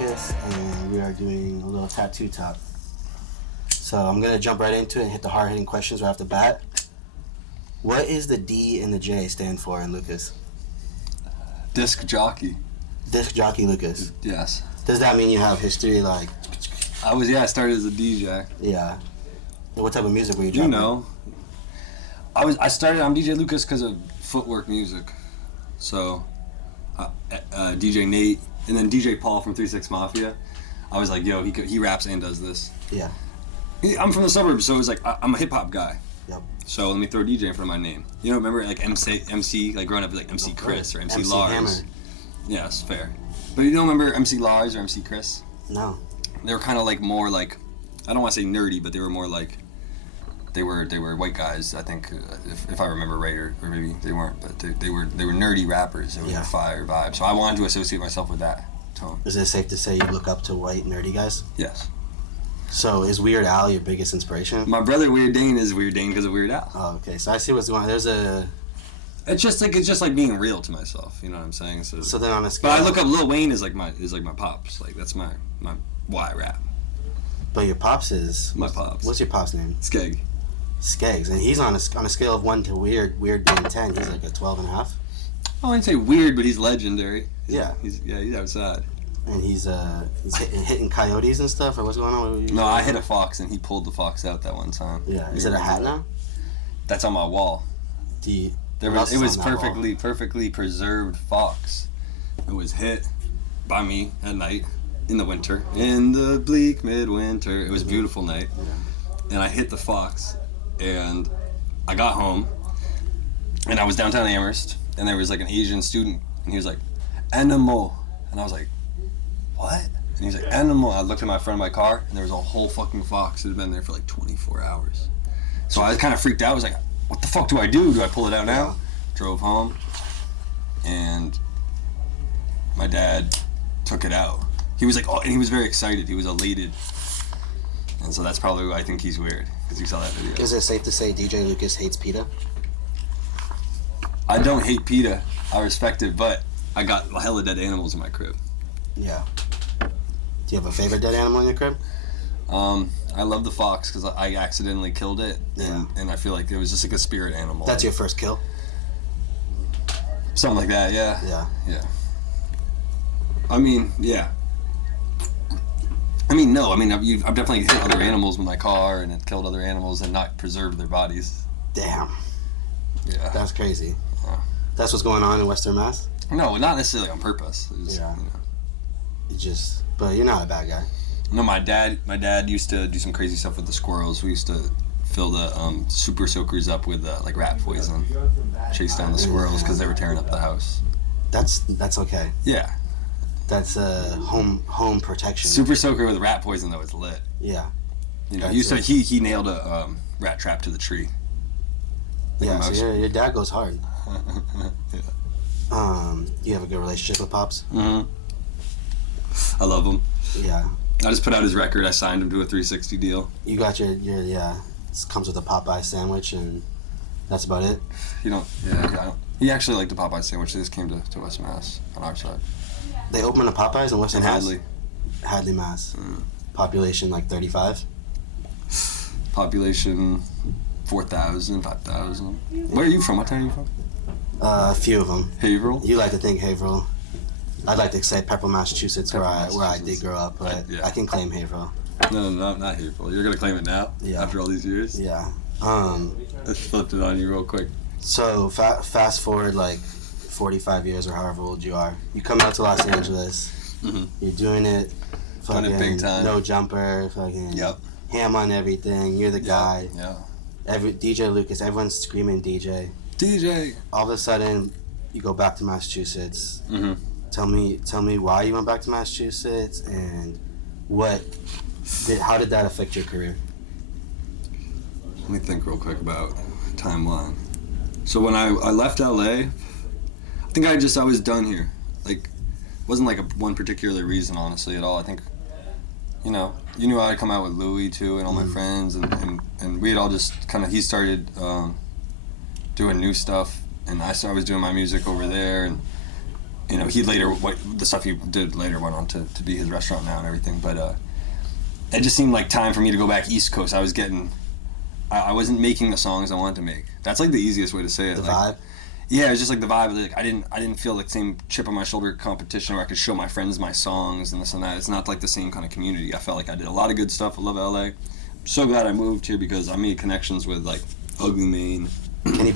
Lucas, and we are doing a little tattoo talk. So I'm gonna jump right into it and hit the hard-hitting questions right off the bat. What is the D and the J stand for in Lucas? Disc jockey. Disc jockey Lucas. Yes. Does that mean you have history like? I started as a DJ. Yeah. What type of music were you You dropping? know, I'm DJ Lucas because of footwork music. So, DJ Nate and then DJ Paul from 3-6 Mafia. I was like, yo, he raps and does this. Yeah. I'm from the suburbs, so it was like I'm a hip hop guy. Yep. So let me throw DJ in front of my name. You know, remember like MC like growing up like MC Chris or MC Lars. Hammer. Yes, fair. But you don't remember MC Lars or MC Chris? No. They were kind of like more like, I don't want to say nerdy, but they were more like, they were white guys, I think, if I remember right, or maybe they weren't, but they were nerdy rappers. They were a fire vibe. So I wanted to associate myself with that tone. Is it safe to say you look up to white nerdy guys? Yes. So is Weird Al your biggest inspiration? My brother Weird Dane is Weird Dane because of Weird Al. Oh, okay. So I see what's going on. It's just like being real to myself. You know what I'm saying? So then on a scale. But I look up Lil Wayne is like my pops. Like that's my why I rap. But your pops is my pops. What's your pops name? Skeg. Skeggs, and he's on a scale of 1 to weird being 10. He's like a 12.5. Oh, I didn't say weird, but he's legendary. Yeah. He's outside. And he's hitting coyotes and stuff, or what's going on? No, I hit a fox and he pulled the fox out that one time. Yeah. Is it a hat now? That's on my wall. It was perfectly preserved fox. It was hit by me at night in the winter, in the bleak midwinter. It was a beautiful night, and I hit the fox, and I got home, and I was downtown Amherst, and there was like an Asian student, and he was like, "Animal," and I was like, "What?" And he's like, "Animal." I looked at my front of my car, and there was a whole fucking fox that had been there for like 24 hours. So I was kind of freaked out. I was like, what the fuck do I do? Do I pull it out now? Drove home, and my dad took it out. He was like, oh, and he was very excited. He was elated. And so that's probably why I think he's weird, because you saw that video. Is it safe to say DJ Lucas hates PETA? I don't hate PETA. I respect it, but I got hella dead animals in my crib. Yeah. Do you have a favorite dead animal in your crib? I love the fox because I accidentally killed it, and I feel like it was just like a spirit animal. That's your first kill? Something like that, yeah. Yeah. I mean, yeah. I mean, no. I mean, I've definitely hit other animals with my car and it killed other animals and not preserved their bodies. Damn. Yeah. That's crazy. Yeah. That's what's going on in Western Mass? No, not necessarily on purpose. Just, yeah. But you're not a bad guy. No, my dad used to do some crazy stuff with the squirrels. We used to fill the super soakers up with like rat poison, chase down the squirrels because they were tearing up the house. That's okay. Yeah. That's home protection. Super soaker with rat poison though is lit. Yeah. You know, he nailed a rat trap to the tree. Yeah, so your dad goes hard. Yeah. You have a good relationship with Pops? Mm-hmm. I love him. Yeah. I just put out his record. I signed him to a 360 deal. You got your it comes with a Popeye sandwich and that's about it? He actually liked the Popeye sandwich. They just came to West Mass on our side. They opened a Popeyes in Western Mass? Hadley, Mass. Mm. Population like 35? Population 4,000, 5,000. Where are you from? What town are you from? A few of them. Haverhill? You like to think Haverhill. I'd like to say Pepperell, Massachusetts, where I did grow up, but I can claim Haverhill. No, not Haverhill. You're gonna claim it now? Yeah. After all these years? Yeah. Let's flip it on you real quick. So fast forward like 45 years or however old you are. You come out to Los Angeles. Mm-hmm. You're doing it. Fucking big time. No jumper. Fucking Yep. ham on everything. You're the guy. Yeah. DJ Lucas. Everyone's screaming DJ. DJ. All of a sudden, you go back to Massachusetts. Mm-hmm. Tell me why you went back to Massachusetts and how did that affect your career? Let me think real quick about timeline. So when I left LA, I think I was done here. Like, wasn't like one particular reason, honestly, at all. I think, you knew I'd come out with Louis too and all my friends and we had all just kind of, he started doing new stuff and I was doing my music over there and you know, the stuff he did later went on to be his restaurant now and everything. But it just seemed like time for me to go back East Coast. I wasn't making the songs I wanted to make. That's like the easiest way to say it. The like, vibe? Yeah, it's just like the vibe. Like I didn't feel like same chip on my shoulder competition where I could show my friends my songs and this and that. It's not like the same kind of community. I felt like I did a lot of good stuff. I love LA. I'm so glad I moved here because I made connections with like Ugly Mane, Kenny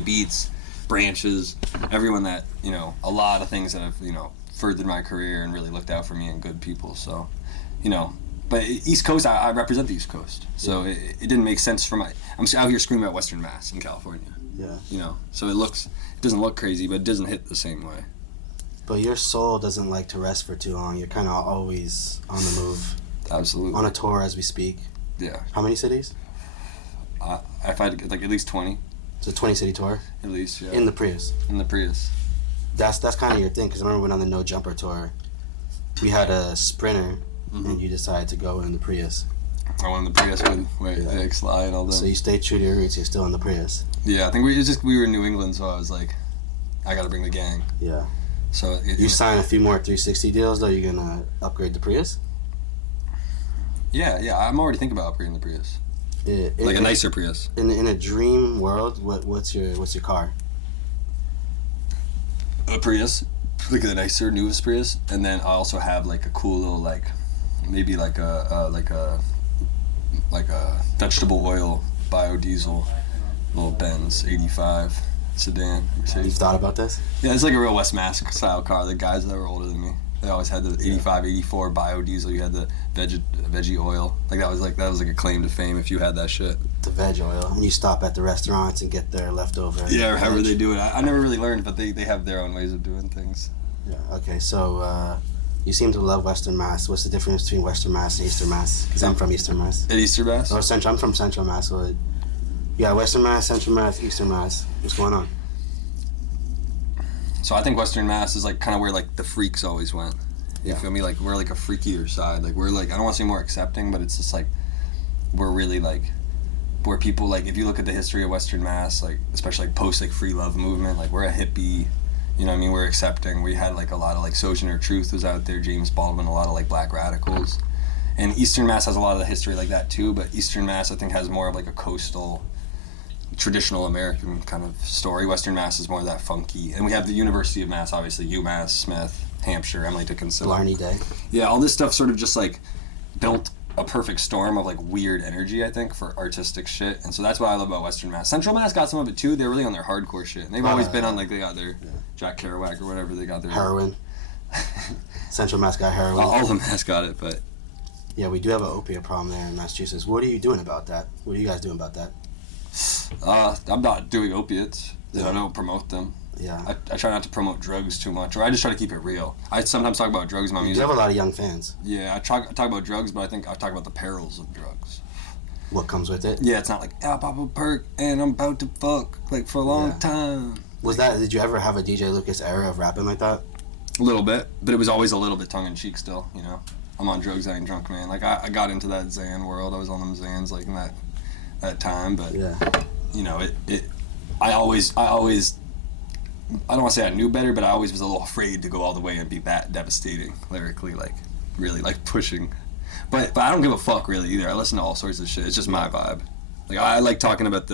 Beats, Branches, everyone that, you know, a lot of things that have, you know, furthered my career and really looked out for me and good people. So, you know, but East Coast, I represent the East Coast. So it didn't make sense for I'm out here screaming about Western Mass in California. Yeah. You know, so it doesn't look crazy, but it doesn't hit the same way. But your soul doesn't like to rest for too long. You're kind of always on the move. Absolutely. On a tour as we speak. Yeah. How many cities? I've had like at least 20. It's a 20-city tour? At least, yeah. In the Prius? In the Prius. That's kind of your thing, because I remember when on the No Jumper tour, we had a Sprinter, and you decided to go in the Prius. I went in the Prius with Sly and all that. So you stayed true to your roots, you're still in the Prius. Yeah, I think we were in New England, so I was like, I gotta bring the gang. Yeah. So you signed a few more 360 deals, though. You're gonna upgrade the Prius? Yeah, I'm already thinking about upgrading the Prius. Like a nicer Prius. In a dream world, what's your car? A Prius, like a nicer, newest Prius, and then I also have like a cool little like, maybe like a vegetable oil biodiesel little Benz 85 sedan. Mercedes. You've thought about this? Yeah, it's like a real West Mass style car. The guys that were older than me, they always had the 85, 84 biodiesel. You had the veggie oil. That was like a claim to fame if you had that shit. The veg oil, and you stop at the restaurants and get their leftover. Yeah, however they do it. I never really learned, but they have their own ways of doing things. Yeah. Okay. So you seem to love Western Mass. What's the difference between Western Mass and Eastern Mass? Because I'm from Eastern Mass. At Eastern Mass? Or Central. I'm from Central Mass. So yeah, Western Mass, Central Mass, Eastern Mass. What's going on? So I think Western Mass is like kind of where like the freaks always went. You feel me? Like we're like a freakier side. Like we're like, I don't want to say more accepting, but it's just like we're really like where people like, if you look at the history of Western Mass, like especially like post like free love movement, like we're a hippie. You know what I mean? We're accepting. We had like a lot of like Sojourner Truth was out there, James Baldwin, a lot of like black radicals. And Eastern Mass has a lot of the history like that too, but Eastern Mass I think has more of like a coastal, traditional American kind of story. Western Mass is more of that funky. And we have the University of Mass, obviously, UMass, Smith, Hampshire, Emily Dickinson. Blarney Day. Yeah, all this stuff sort of just like built a perfect storm of like weird energy, I think, for artistic shit. And so that's what I love about Western Mass. Central Mass got some of it too. They're really on their hardcore shit. And they've always been on like, they got their Jack Kerouac or whatever, they got their heroin. Central Mass got heroin. All the Mass got it, but yeah, we do have an opiate problem there in Massachusetts. What are you doing about that? What are you guys doing about that? I'm not doing opiates. I don't promote them. Yeah. I try not to promote drugs too much, or I just try to keep it real. I sometimes talk about drugs in my music. You have a lot of young fans. Yeah, I talk about drugs, but I think I talk about the perils of drugs. What comes with it? Yeah, it's not like, I'll pop a perk and I'm about to fuck, like, for a long time. Did you ever have a DJ Lucas era of rapping like that? A little bit, but it was always a little bit tongue-in-cheek still, you know? I'm on drugs, I ain't drunk, man. Like, I got into that Xan world. I was on them Xans, like, in that time, but, you know, I always, I don't want to say I knew better, but I always was a little afraid to go all the way and be that devastating lyrically, like, really, like, pushing. But I don't give a fuck, really, either. I listen to all sorts of shit. It's just my vibe. Like, I like talking about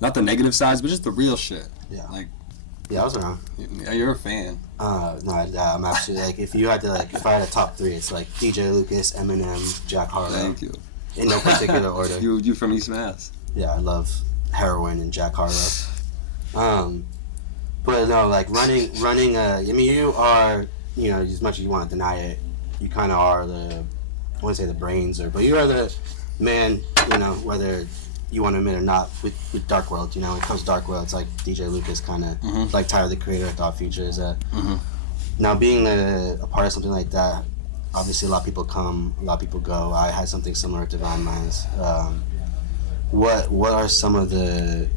not the negative sides, but just the real shit. Yeah. Like, yeah, I was around. Yeah, you're a fan. No, I'm actually, like, if I had a top three, it's like DJ Lucas, Eminem, Jack Harlow. Thank you. In no particular order. You from East Mass. Yeah, I love heroin and Jack Harlow. But no, like running. I mean, you are, you know, as much as you want to deny it, you kind of are I wouldn't say the brains, but you are the man. You know, whether you want to admit it or not, with Dark World. You know, when it comes to Dark World, it's like DJ Lucas, kind of like Tyler the Creator, Thought Futures. Now, being a part of something like that, obviously a lot of people come, a lot of people go. I had something similar with Divine Minds. What are some of the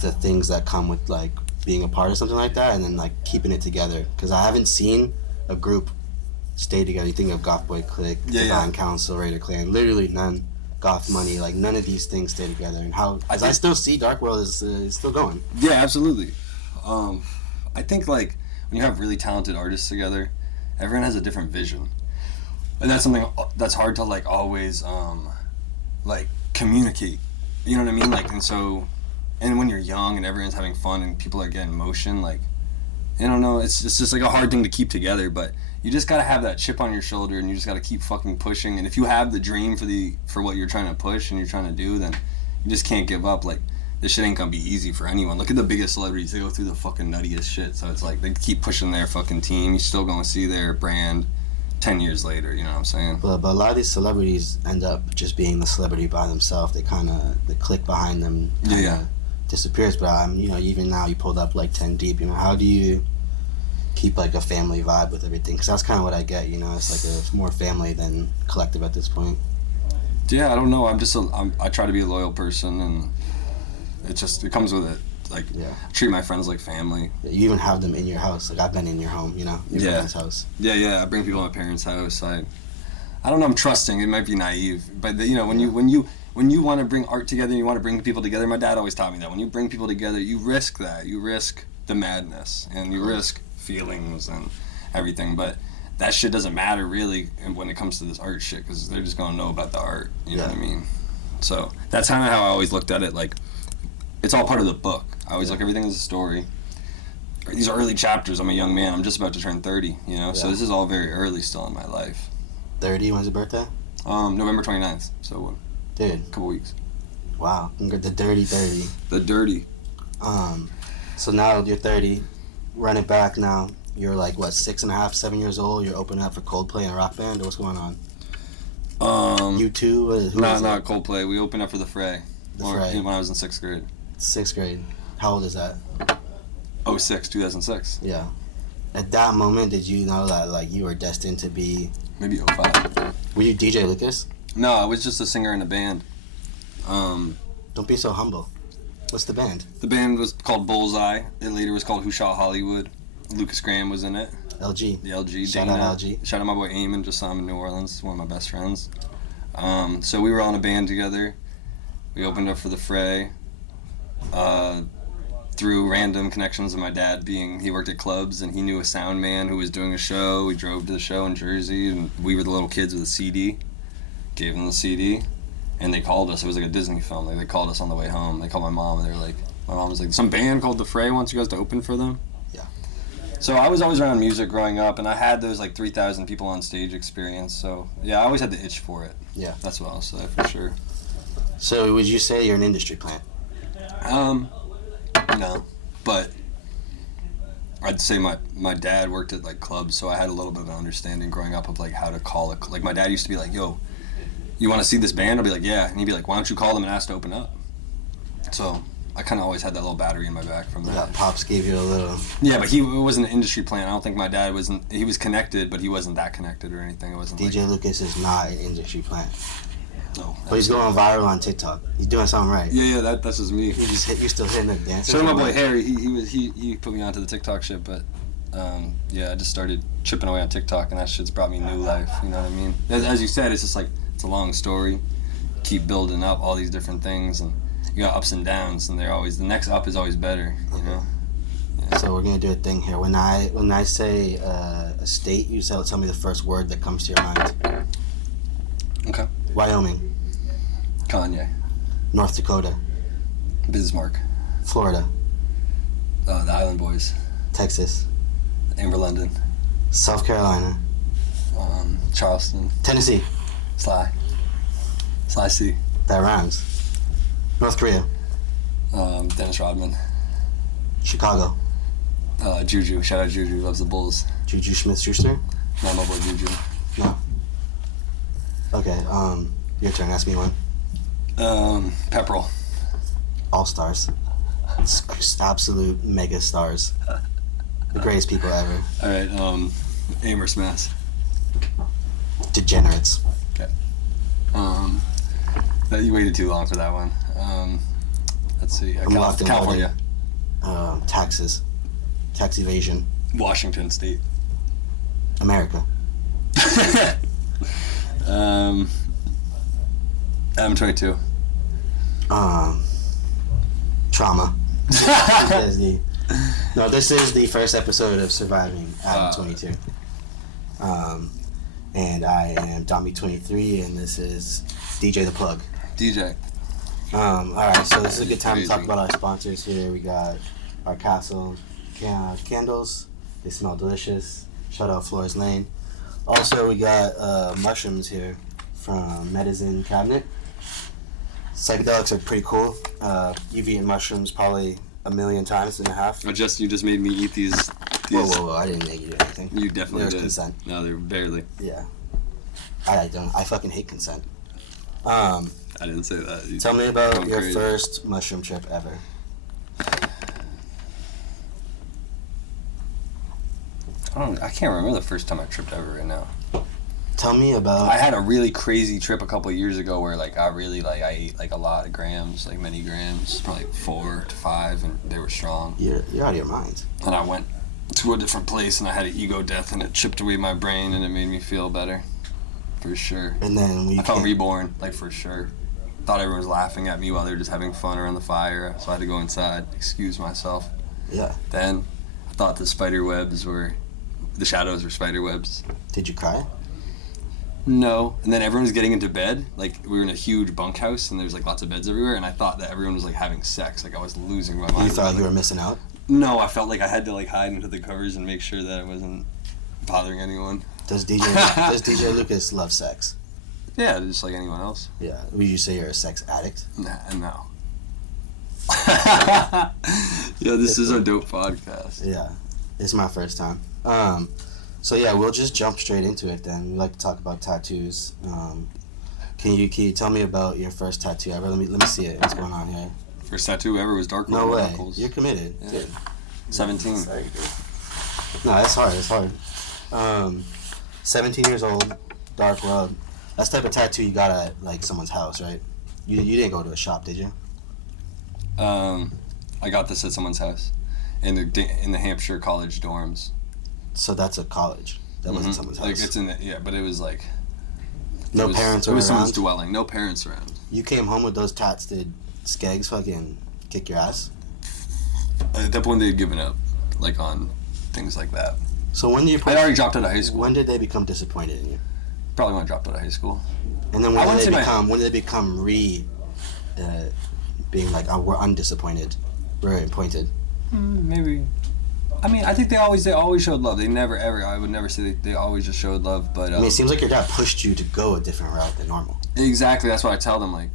things that come with like being a part of something like that, and then like keeping it together? Because I haven't seen a group stay together. You think of Goth Boy Clique, Divine Council, Raider Clan, literally none. Goth Money, like none of these things stay together. And how? Because I still see Dark World is still going. Yeah, absolutely. I think like when you have really talented artists together, everyone has a different vision. And that's something that's hard to like always like communicate. You know what I mean? Like, and so, and when you're young and everyone's having fun and people are getting motion, like, I don't know, it's just like a hard thing to keep together, but you just gotta have that chip on your shoulder and you just gotta keep fucking pushing. And if you have the dream for what you're trying to push and you're trying to do, then you just can't give up. Like, this shit ain't gonna be easy for anyone. Look at the biggest celebrities, they go through the fucking nuttiest shit. So it's like, they keep pushing their fucking team. You're still gonna see their brand 10 years later, you know what I'm saying? But a lot of these celebrities end up just being the celebrity by themselves. They kind of, the clique behind them disappears. But you know, even now you pulled up like 10 Deep. You know, how do you keep like a family vibe with everything? Because that's kind of what I get. You know, it's like it's more family than collective at this point. Yeah, I don't know. I try to be a loyal person, and it comes with it. Like, treat my friends like family. Yeah, you even have them in your house. Like, I've been in your home, you know, your parents' house. Yeah. I bring people to my parents' house. I don't know. I'm trusting. It might be naive, but you know, when you want to bring art together, and you want to bring people together. My dad always taught me that when you bring people together, you risk that. You risk the madness, and you risk feelings and everything. But that shit doesn't matter really when it comes to this art shit, because they're just gonna know about the art. You know what I mean? So that's kind of how I always looked at it. Like, it's all part of the book. I always look everything as a story. These are early chapters. I'm a young man. I'm just about to turn 30, you know? So this is all very early still in my life. 30? When's your birthday? November 29th. So, dude, a couple weeks. Wow. The dirty 30. The dirty. So now you're 30. Run it back now. You're like, what, 6.5, 7 years old? You're opening up for Coldplay and a rock band? Or what's going on? U2? Not Coldplay. We opened up for The Fray. Fray. When I was in 6th grade. 6th grade. How old is that? 2006. Yeah. At that moment, did you know that like you were destined to be? Maybe 05. Were you DJ Lucas? No, I was just a singer in a band. Don't be so humble. What's the band? The band was called Bullseye. It later was called Who Shot Hollywood. Lucas Graham was in it. LG. The LG. Shout out LG. Shout out my boy Eamon, just saw him in New Orleans. One of my best friends. So we were all in a band together. We opened up for The Fray. Through random connections of my dad he worked at clubs and he knew a sound man who was doing a show. We drove to the show in Jersey and we were the little kids with a CD. Gave them the CD and they called us. It was like a Disney film. Like, they called us on the way home. They called my mom and they were like, my mom was like, some band called The Fray wants you guys to open for them. Yeah. So I was always around music growing up and I had those like 3,000 people on stage experience. So yeah, I always had the itch for it. Yeah. That's what I'll say for sure. So would you say you're an industry plant? No, but I'd say my dad worked at like clubs, so I had a little bit of an understanding growing up of like how to call it. Like, my dad used to be like, yo, you want to see this band? I'll be like, yeah. And he'd be like, why don't you call them and ask to open up? So I kind of always had that little battery in my back from that. Yeah, Pops gave you a little... Yeah, but he wasn't an industry plant. I don't think my dad wasn't... He was connected, but he wasn't that connected or anything. It wasn't DJ Lucas is not an industry plant. No. But he's going viral on TikTok. He's doing something right. Yeah, that's just me. You still hitting the dance. So my boy Harry, he put me onto the TikTok shit, but I just started chipping away on TikTok, and that shit's brought me new life. You know what I mean? As you said, it's just like, it's a long story. Keep building up all these different things, and you got ups and downs, and the next up is always better. You know. Yeah. So we're gonna do a thing here. When I say a state, you tell me the first word that comes to your mind. Okay. Wyoming. Kanye. North Dakota. Bismarck. Florida. The Island Boys. Texas. Amber London. South Carolina. Charleston. Tennessee. Sly C. That rhymes. North Korea. Dennis Rodman. Chicago. Juju. Shout out Juju. Loves the Bulls. Juju Smith-Schuster? No, my boy Juju. No. Okay, your turn. Ask me one. Pepperell. All stars. Absolute mega stars. The greatest people ever. All right, Amherst, Mass. Degenerates. Okay. You waited too long for that one. Let's see. California. Taxes. Tax evasion. Washington State. America. I'm 22. Trauma. PTSD. No, this is the first episode of Surviving Adam 22. And I am Dommy23, and this is DJ the Plug. DJ. Alright, so this is a good time to talk about our sponsors here. We got our Castle candles. They smell delicious. Shout out Flores Lane. Also, we got mushrooms here from Medicine Cabinet. Psychedelics are pretty cool. You've eaten mushrooms probably 1.5 times. You just made me eat these. Whoa, I didn't make you do anything. You definitely There's did. Consent. No, they're barely. Yeah. I fucking hate consent. I didn't say that. Tell me about your first mushroom trip ever. I can't remember the first time I tripped ever right now. Tell me about... I had a really crazy trip a couple of years ago where I ate like a lot of grams, like many grams, probably 4 to 5, and they were strong. You're out of your mind. And I went to a different place and I had an ego death and it chipped away my brain and it made me feel better. For sure. And then I felt reborn, like for sure. Thought everyone was laughing at me while they were just having fun around the fire, so I had to go inside, excuse myself. Yeah. Then I thought the shadows were spider webs. Did you cry? No. And then everyone was getting into bed. Like, we were in a huge bunkhouse, and there's, like, lots of beds everywhere, and I thought that everyone was, like, having sex. Like, I was losing my mind. You thought you were missing out? No, I felt like I had to, like, hide into the covers and make sure that I wasn't bothering anyone. Does DJ Lucas love sex? Yeah, just like anyone else. Yeah. Would you say you're a sex addict? No. Yeah, this is a dope podcast. Yeah. It's my first time. So yeah, we'll just jump straight into it then. We like to talk about tattoos. Can you tell me about your first tattoo ever? Let me see it. What's going on here? First tattoo ever was dark No way. knuckles. You're committed. Yeah. Dude. 17. Sorry, dude. No, that's hard. 17 years old, dark road. That's the type of tattoo you got at like someone's house, right? You didn't go to a shop, did you? I got this at someone's house, in the Hampshire college dorms. So that's a college. That wasn't someone's house. Like it's in the but it was like. No parents around. It was around? someone's dwelling. No parents around. You came home with those tats. Did Skeggs fucking kick your ass? At that point, they had given up, like on things like that. So when did you? I already dropped out of high school. When did they become disappointed in you? Probably when I dropped out of high school. And then when did they become being like, oh, we're undisappointed, we're appointed? Maybe. I mean, I think they always showed love. They never ever. I would never say they always just showed love. But I mean, it seems like your dad pushed you to go a different route than normal. Exactly. That's what I tell them. Like,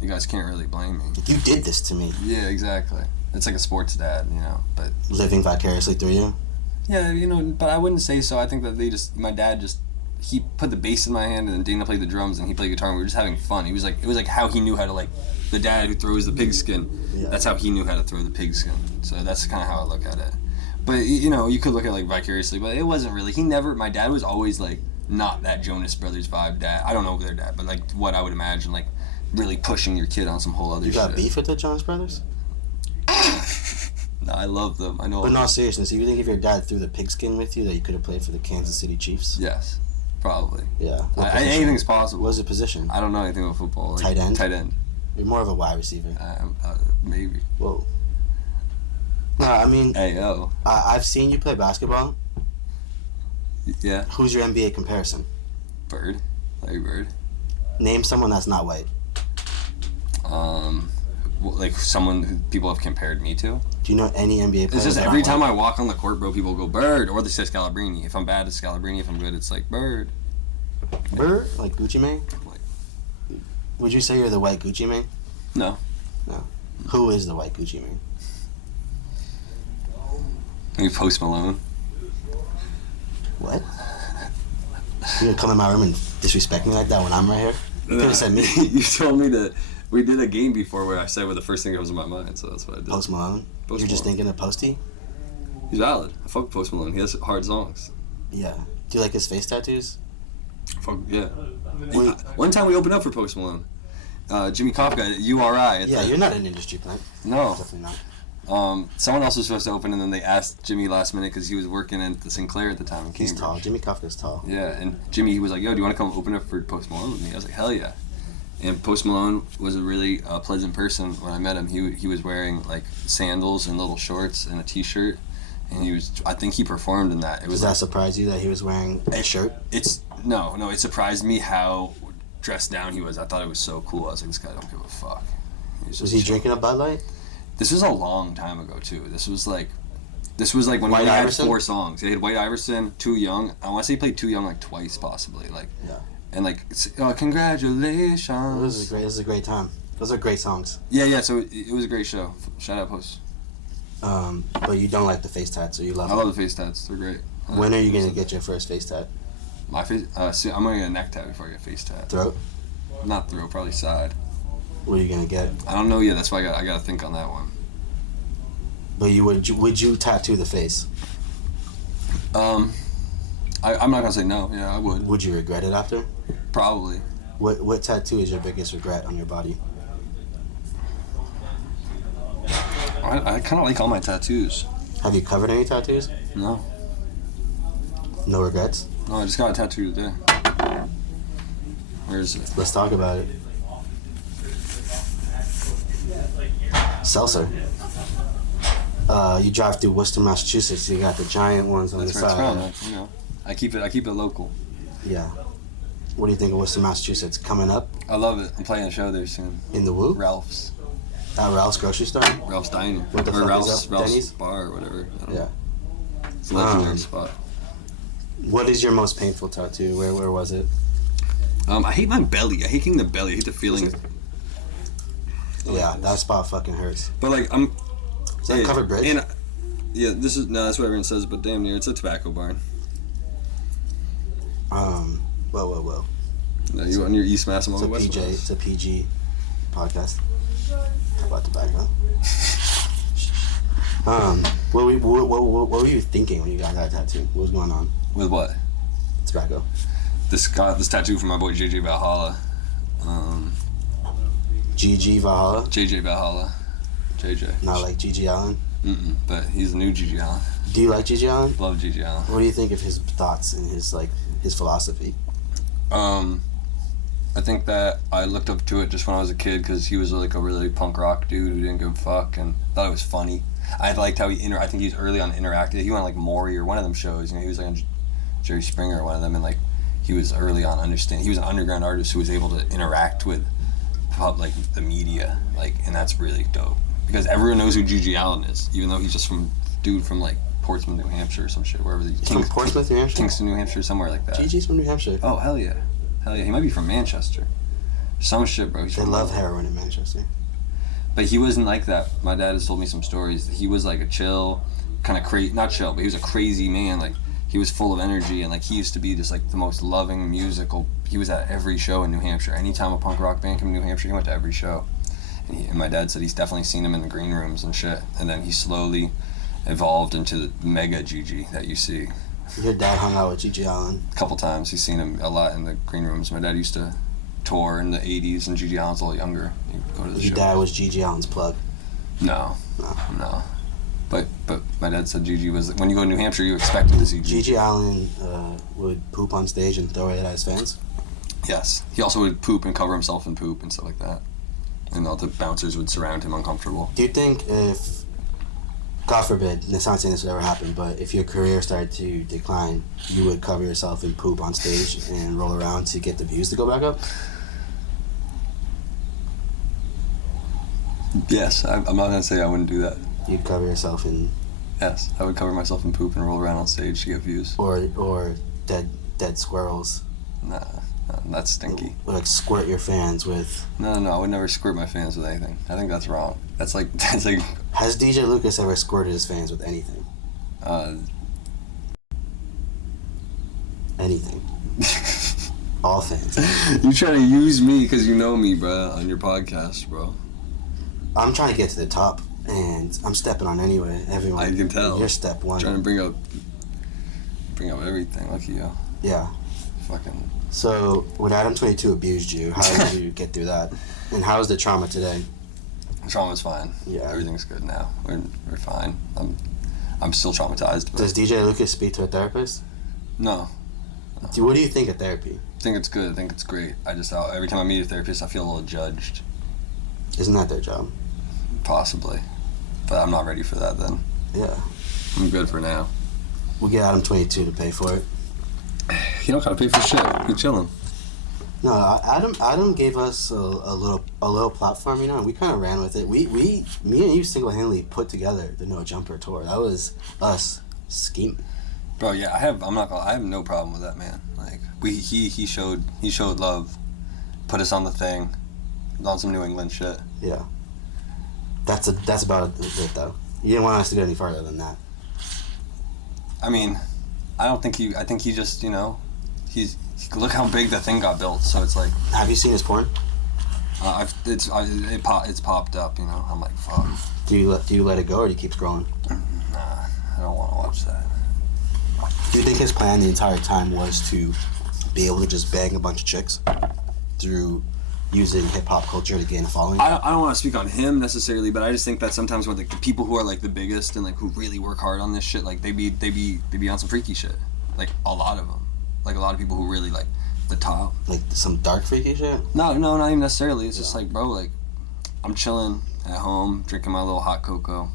you guys can't really blame me. Like, you did this to me. Yeah, exactly. It's like a sports dad, but living vicariously through you. Yeah, but I wouldn't say so. I think that my dad he put the bass in my hand, and then Dana played the drums, and he played guitar, and we were just having fun. It was like how he knew how to, like, the dad who throws the pigskin. Yeah. That's how he knew how to throw the pigskin. So that's kind of how I look at it. But, you could look at it, like, vicariously, but it wasn't really. My dad was always, like, not that Jonas Brothers vibe dad. I don't know their dad, but, like, what I would imagine, like, really pushing your kid on some whole other shit. You got beef with the Jonas Brothers? No, I love them. I know. But no, seriously, you think if your dad threw the pigskin with you that you could have played for the Kansas City Chiefs? Yes, probably. Yeah. Anything's possible. What was the position? I don't know anything about football. Like, tight end? Tight end. You're more of a wide receiver. Maybe. Whoa. No, I mean... Ayo. I've seen you play basketball. Yeah. Who's your NBA comparison? Bird. Larry Bird. Name someone that's not white. Like someone who people have compared me to. Do you know any NBA players? It's just every time I walk on the court, bro, people go Bird, or they say Scalabrini. If I'm bad, it's Scalabrini. If I'm good, it's like Bird. Bird? Like Gucci Mane? Like, would you say you're the white Gucci Mane? No. Who is the white Gucci Mane? Maybe Post Malone. What? You gonna come in my room and disrespect me like that when I'm right here? You could have said me. You told me that. We did a game before where I said what the first thing that was in my mind, so that's what I did. Post Malone? You're just thinking of Posty? He's valid. I fuck with Post Malone. He has hard songs. Yeah. Do you like his face tattoos? Fuck, yeah. One time we opened up for Post Malone. Jimmy Kofka at URI. Yeah, you're not an industry plant. No. Definitely not. Someone else was supposed to open, and then they asked Jimmy last minute because he was working at the Sinclair at the time in Cambridge. He's tall. Jimmy Kofka's tall. Yeah, and Jimmy, he was like, yo, do you want to come open up for Post Malone with me? I was like, hell yeah. And Post Malone was a really pleasant person when I met him. He was wearing like sandals and little shorts and a t-shirt, and I think he performed in that. Does that surprise you that he was wearing a shirt? No, it surprised me how dressed down he was. I thought it was so cool. I was like, this guy don't give a fuck. Was he drinking a Bud Light? This was a long time ago too. This was like when he had 4 songs. He had White Iverson, Too Young. I want to say he played Too Young like twice possibly. Like yeah. And like, congratulations. This is a great time. Those are great songs. Yeah. So it was a great show. Shout out Post. But you don't like the face tats, or you love? I love the face tats. They're great. When are you gonna get your first face tat? My face. I'm gonna get a neck tat before I get a face tat. Throat? Not throat. Probably side. What are you gonna get? I don't know yet. That's why I gotta think on that one. But would you tattoo the face? I'm not gonna say no. Yeah, I would. Would you regret it after? Probably. What tattoo is your biggest regret on your body? I kind of like all my tattoos. Have you covered any tattoos? No. No regrets? No, I just got a tattoo today. Where is it? Let's talk about it. Seltzer. You drive through Worcester, Massachusetts. You got the giant ones on the side. That's where it's from. I keep it local. Yeah. What do you think of Worcester, Massachusetts? Coming up? I love it. I'm playing a show there soon. In the Woo? Ralph's. At Ralph's grocery store? Ralph's Diner. What the or fuck Ralph's, is that? Ralph's Denny's? Bar or whatever. Yeah. It's a legendary spot. What is your most painful tattoo? Where was it? I hate my belly. I hate the belly. I hate the feeling. Yeah, that spot fucking hurts. But like Is that covered bridge? Yeah, that's what everyone says, but damn near it's a tobacco barn. Whoa. No, you on your East Mass? I'm on the West Mass. It's a PG podcast. How about tobacco? What were you thinking when you got that tattoo? What was going on? With what? Tobacco. This tattoo from my boy JJ Valhalla. GG Valhalla? JJ Valhalla. JJ. Not like Gigi Allen? But he's the new Gigi Allen. Do you like Gigi Allen? Love Gigi Allen. What do you think of his thoughts and his philosophy? I think that I looked up to it just when I was a kid because he was like a really punk rock dude who didn't give a fuck and thought it was funny. I liked how I think he was early on interactive. He went on like Maury or one of them shows. He was like on Jerry Springer or one of them, and like he was early on understanding. He was an underground artist who was able to interact with like the media, like, and that's really dope because everyone knows who Gigi Allen is, even though he's just from like Portsmouth, New Hampshire or some shit, wherever. From Portsmouth, New Hampshire? Kingston, New Hampshire, somewhere like that. Gigi's from New Hampshire. Oh, hell yeah. He might be from Manchester. Some shit, bro. They love heroin in Manchester. But he wasn't like that. My dad has told me some stories. He was like a chill, kind of crazy, not chill, but he was a crazy man. Like, he was full of energy, and like he used to be just like the most loving musical. He was at every show in New Hampshire. Anytime a punk rock band came to New Hampshire, he went to every show. And my dad said he's definitely seen him in the green rooms and shit. And then he slowly evolved into the mega Gigi that you see. Your dad hung out with Gigi Allen? A couple times. He's seen him a lot in the green rooms. My dad used to tour in the 80s, and Gigi Allen's a little younger. He'd go to the Your show. dad was Gigi Allen's plug? No. But my dad said Gigi was, when you go to New Hampshire, you expected to see Gigi. Gigi Allen would poop on stage and throw it at his fans? Yes. He also would poop and cover himself in poop and stuff like that. And all the bouncers would surround him uncomfortable. Do you think if, God forbid, it's not saying this would ever happen, but if your career started to decline, you would cover yourself in poop on stage and roll around to get the views to go back up? Yes. I'm not going to say I wouldn't do that. You'd cover yourself in... Yes. I would cover myself in poop and roll around on stage to get views. Or dead squirrels. Nah. That's stinky. Or like squirt your fans with... No, I would never squirt my fans with anything. I think that's wrong. That's like... Has DJ Lucas ever squirted his fans with anything? Anything. All fans. You trying to use me because you know me, bro, on your podcast, bro. I'm trying to get to the top, and I'm stepping on anyway. Everyone. I can tell. You're step one. Trying to bring up everything. Look at you. Yeah. Fucking... So, when Adam 22 abused you, how did you get through that? And how's the trauma today? The trauma's fine. Yeah. Everything's good now. We're fine. I'm still traumatized. But Does DJ Lucas speak to a therapist? No. What do you think of therapy? I think it's good. I think it's great. Every time I meet a therapist, I feel a little judged. Isn't that their job? Possibly. But I'm not ready for that then. Yeah. I'm good for now. We'll get Adam 22 to pay for it. You don't gotta pay for shit. You're chilling. No, Adam gave us a little platform, and we kind of ran with it. Me and you single-handedly put together the No Jumper tour. That was us scheming. Bro, yeah, I have no problem with that, man. Like he showed love, put us on the thing, on some New England shit. Yeah. That's about it though. You didn't want us to go any farther than that. I mean, I think he just, look how big the thing got built. So it's like. Have you seen his porn? It's popped up. I'm like, fuck. Do you let it go, or do you keep scrolling? Nah, I don't want to watch that. Do you think his plan the entire time was to be able to just bang a bunch of chicks through using hip hop culture to gain a following? I don't want to speak on him necessarily, but I just think that sometimes when the people who are like the biggest and like who really work hard on this shit, like they be on some freaky shit. Like a lot of them, like a lot of people who really like the top. Like some dark freaky shit? No, not even necessarily. It's just like, bro, like I'm chilling at home, drinking my little hot cocoa.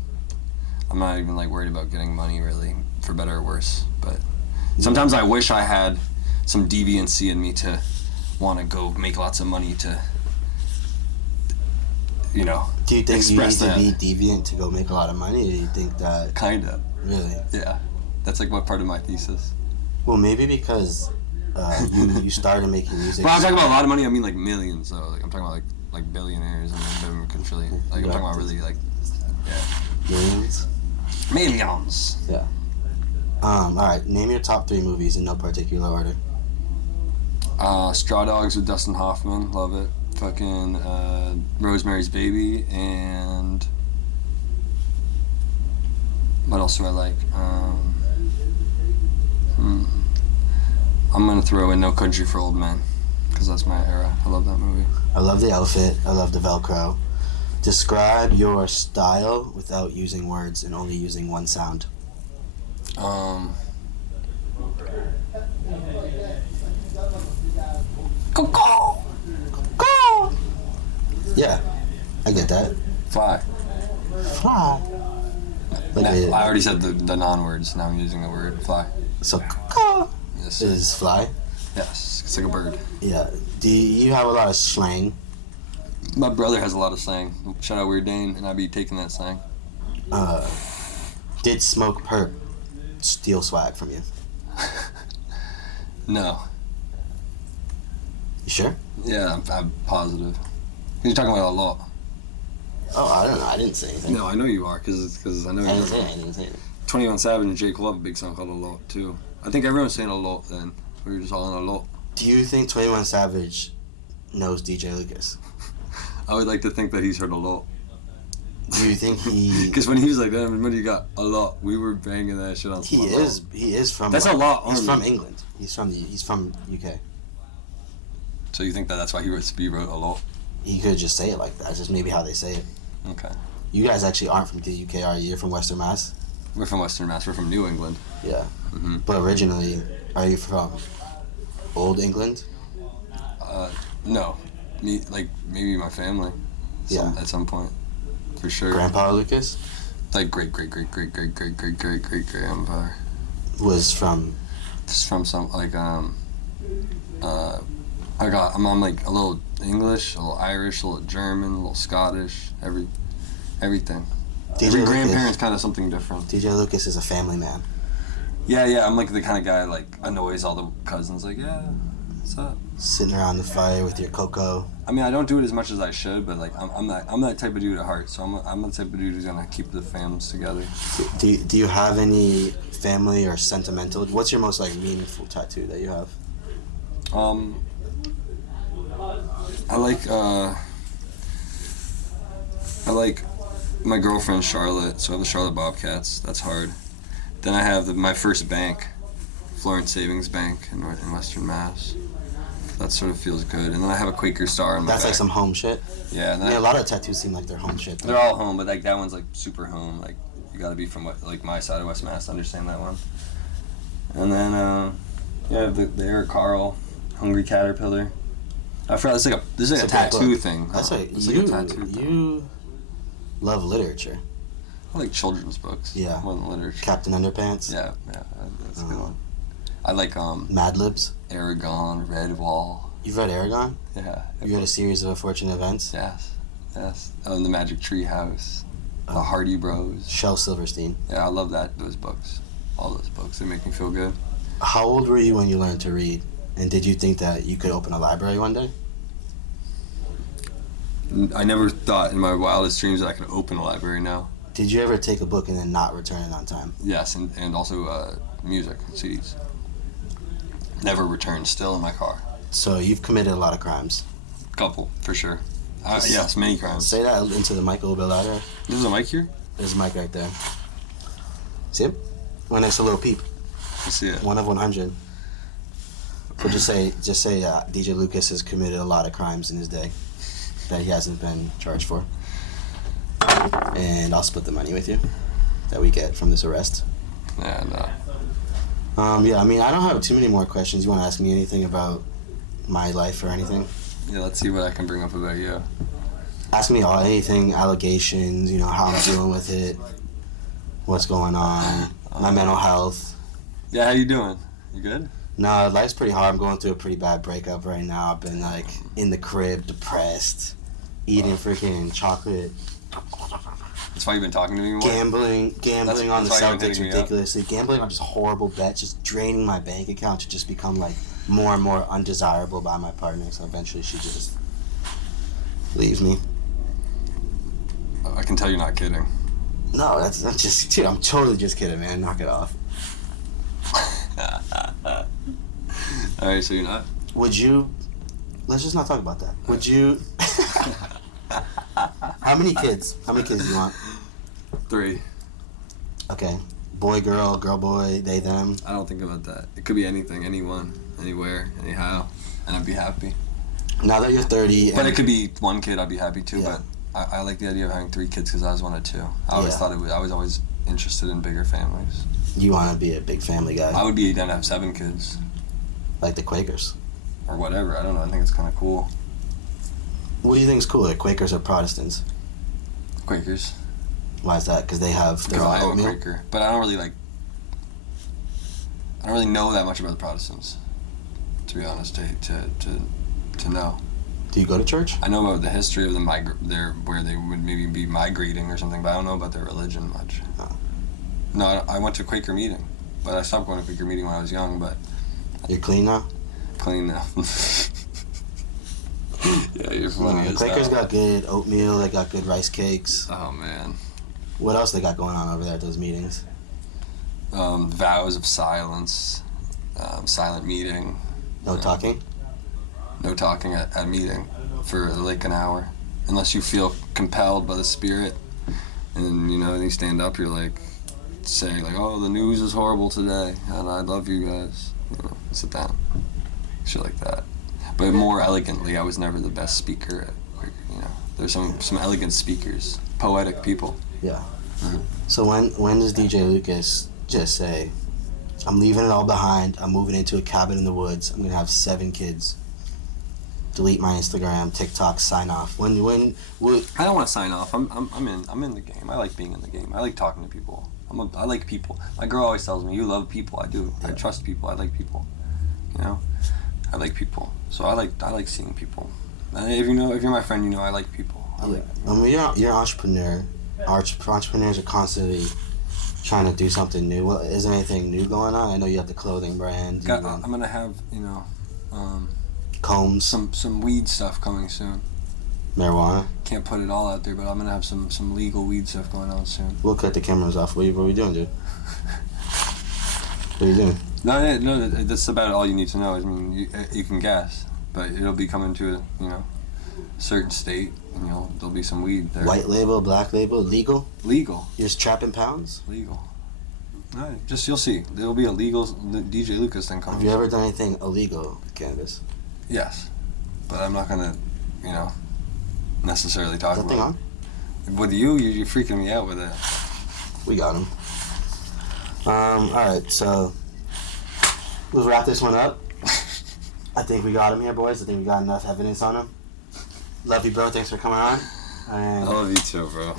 I'm not even like worried about getting money really, for better or worse. But sometimes I wish I had some deviancy in me to want to go make lots of money to, Do you think you need that. to be deviant to go make a lot of money, or do you think that... Kinda. Really? Yeah. That's like what part of my thesis. Well, maybe because you started making music... When I'm talking about a lot of money, I mean like millions, though. Like I'm talking about like billionaires and quadrillion. Like I'm talking about really like, yeah. Millions? Millions. Yeah. Alright, name your top 3 movies in no particular order. Straw Dogs with Dustin Hoffman, love it. Fucking Rosemary's Baby, and what else do I like? I'm gonna throw in No Country for Old Men, because that's my era. I love that movie. I love the outfit. I love the Velcro. Describe your style without using words and only using one sound. Go! Yeah, I get that. Fly. Fly. Like I already said the non-words. Now I'm using the word fly. So, Yes, is fly? Yes, it's like a bird. Yeah. Do you have a lot of slang? My brother has a lot of slang. Shout out Weird Dane, and I be taking that slang. Did Smoke Perp steal swag from you? No. You sure? Yeah, I'm positive. You're talking about a lot. Oh, I don't know. I didn't say anything. No, I know you are, because I know I you didn't say anything. 21 Savage and J. Cole have a big song called A Lot, too. I think everyone's saying a lot then. We were just all in a lot. Do you think 21 Savage knows DJ Lucas? I would like to think that he's heard a lot. Do you think he... Because when he was like, damn, when you got a lot, we were banging that shit on He is from... That's a lot. He's from England. He's from UK. So you think that that's why he wrote a lot? He could just say it like that. It's just maybe how they say it. Okay. You guys actually aren't from the UK, are you? You're from Western Mass? We're from Western Mass. We're from New England. Yeah. Mm-hmm. But originally, are you from Old England? No. Maybe my family. At some point. For sure. Grandpa Lucas? Like great grandfather. Was from... Just from some, like, I'm like a little English, a little Irish, a little German, a little Scottish, everything. Every grandparent's kind of something different. DJ Lucas is a family man. Yeah, I'm like the kind of guy like annoys all the cousins. Like, yeah, what's up? Sitting around the fire with your cocoa. I mean, I don't do it as much as I should, but like I'm that type of dude at heart. So I'm the type of dude who's gonna keep the fams together. Do you have any family or sentimental? What's your most like meaningful tattoo that you have? I like my girlfriend Charlotte, so I have the Charlotte Bobcats. That's hard. Then I have my first bank, Florence Savings Bank in Western Mass. That sort of feels good. And then I have a Quaker star on my That's back. like some home shit. Yeah. A lot of tattoos seem like they're home shit. They're all home, but like that one's like super home. Like you got to be from like my side of West Mass to understand that one. And then Yeah, the Eric Carle, Hungry Caterpillar. I forgot. This is like a tattoo thing. That's like a tattoo thing. You love literature. I like children's books. Yeah. More than literature. Captain Underpants. Yeah, that's a good one. I like Mad Libs. Aragon, Redwall. You've read Aragon? Yeah. You read a series of unfortunate events? Yes. The Magic Tree House. The Hardy Bros. Shel Silverstein. Yeah, I love those books. All those books. They make me feel good. How old were you when you learned to read? And did you think that you could open a library one day? I never thought in my wildest dreams that I could open a library now. Did you ever take a book and then not return it on time? Yes, and also music, CDs. Never returned, still in my car. So you've committed a lot of crimes. Couple, for sure. Yes, many crimes. Say that into the mic a little bit louder. There's a mic here? There's a mic right there. See him? One next to Little Peep. I see it. 1 of 100. So just say DJ Lucas has committed a lot of crimes in his day that he hasn't been charged for. And I'll split the money with you that we get from this arrest. Yeah, no. Yeah, I mean, I don't have too many more questions. You want to ask me anything about my life or anything? Yeah, let's see what I can bring up about you. Ask me anything, allegations, how I'm dealing with it, what's going on, my mental health. Yeah, how you doing? You good? No, life's pretty hard. I'm going through a pretty bad breakup right now. I've been, in the crib, depressed, eating freaking chocolate. That's why you've been talking to me more? Gambling on the Celtics ridiculously. Up. Gambling on just horrible bets, just draining my bank account to just become, more and more undesirable by my partner. So eventually she just leaves me. I can tell you're not kidding. No, that's just... Dude, I'm totally just kidding, man. Knock it off. Alright, so you're not? Would you... Let's just not talk about that. Would you... How many kids? How many kids do you want? 3. Okay. Boy, girl, girl, boy, they, them. I don't think about that. It could be anything, anyone, anywhere, anyhow, and I'd be happy. Now that you're 30... But it could be 1 kid, I'd be happy too, yeah. But I like the idea of having 3 kids because I was one of 2. I always thought I was always interested in bigger families. You want to be a big family guy? I would be down to have 7 kids. Like the Quakers? Or whatever, I don't know, I think it's kind of cool. What do you think is cooler, Quakers or Protestants? Quakers. Why is that? Because they have their own oatmeal? I'm a Quaker, but I don't really know that much about the Protestants, to be honest, to know. Do you go to church? I know about the history of them, where they would maybe be migrating or something, but I don't know about their religion much. Oh. No, I went to a Quaker meeting, but I stopped going to a Quaker meeting when I was young, but... You're clean now? Clean now. Yeah, you're funny as Quakers got good oatmeal, they got good rice cakes. Oh, man. What else they got going on over there at those meetings? Vows of silence, silent meeting. No talking? No talking at a meeting for an hour. Unless you feel compelled by the spirit. And, you stand up, you're say, oh, the news is horrible today, and I love you guys. Sit down. Shit like that. But more elegantly, I was never the best speaker. There's some elegant speakers, poetic people. Yeah. Mm-hmm. So when does DJ Lucas just say, I'm leaving it all behind, I'm moving into a cabin in the woods, I'm gonna have 7 kids, delete my Instagram, TikTok, sign off? When I don't want to sign off. I'm in the game. I like being in the game. I like talking to people. I like people. My girl always tells me, you love people. I do. Yeah. I trust people. I like people. I like people. So I like seeing people. And if you're my friend, I like people. You're an entrepreneur. Entrepreneurs are constantly trying to do something new. Well, is there anything new going on? I know you have the clothing brand. I'm gonna have combs. Some weed stuff coming soon. Marijuana. Can't put it all out there, but I'm gonna have some legal weed stuff going on soon. We'll cut the cameras off. What are we doing, dude? What are you doing? No, that's about all you need to know. I mean, you can guess, but it'll be coming to a certain state, and there'll be some weed there. White label, black label, legal. Legal. You're just trapping pounds. Legal. No, you'll see. There'll be a legal DJ Lucas thing coming. Have you ever done anything illegal with cannabis? Yes, but I'm not gonna, necessarily talk about. Is that thing on? With you're freaking me out with it. We got him. All right, so Let's wrap this one up. I think we got him here, boys. I think we got enough evidence on him. Love you, bro. Thanks for coming on. And I love you too, bro.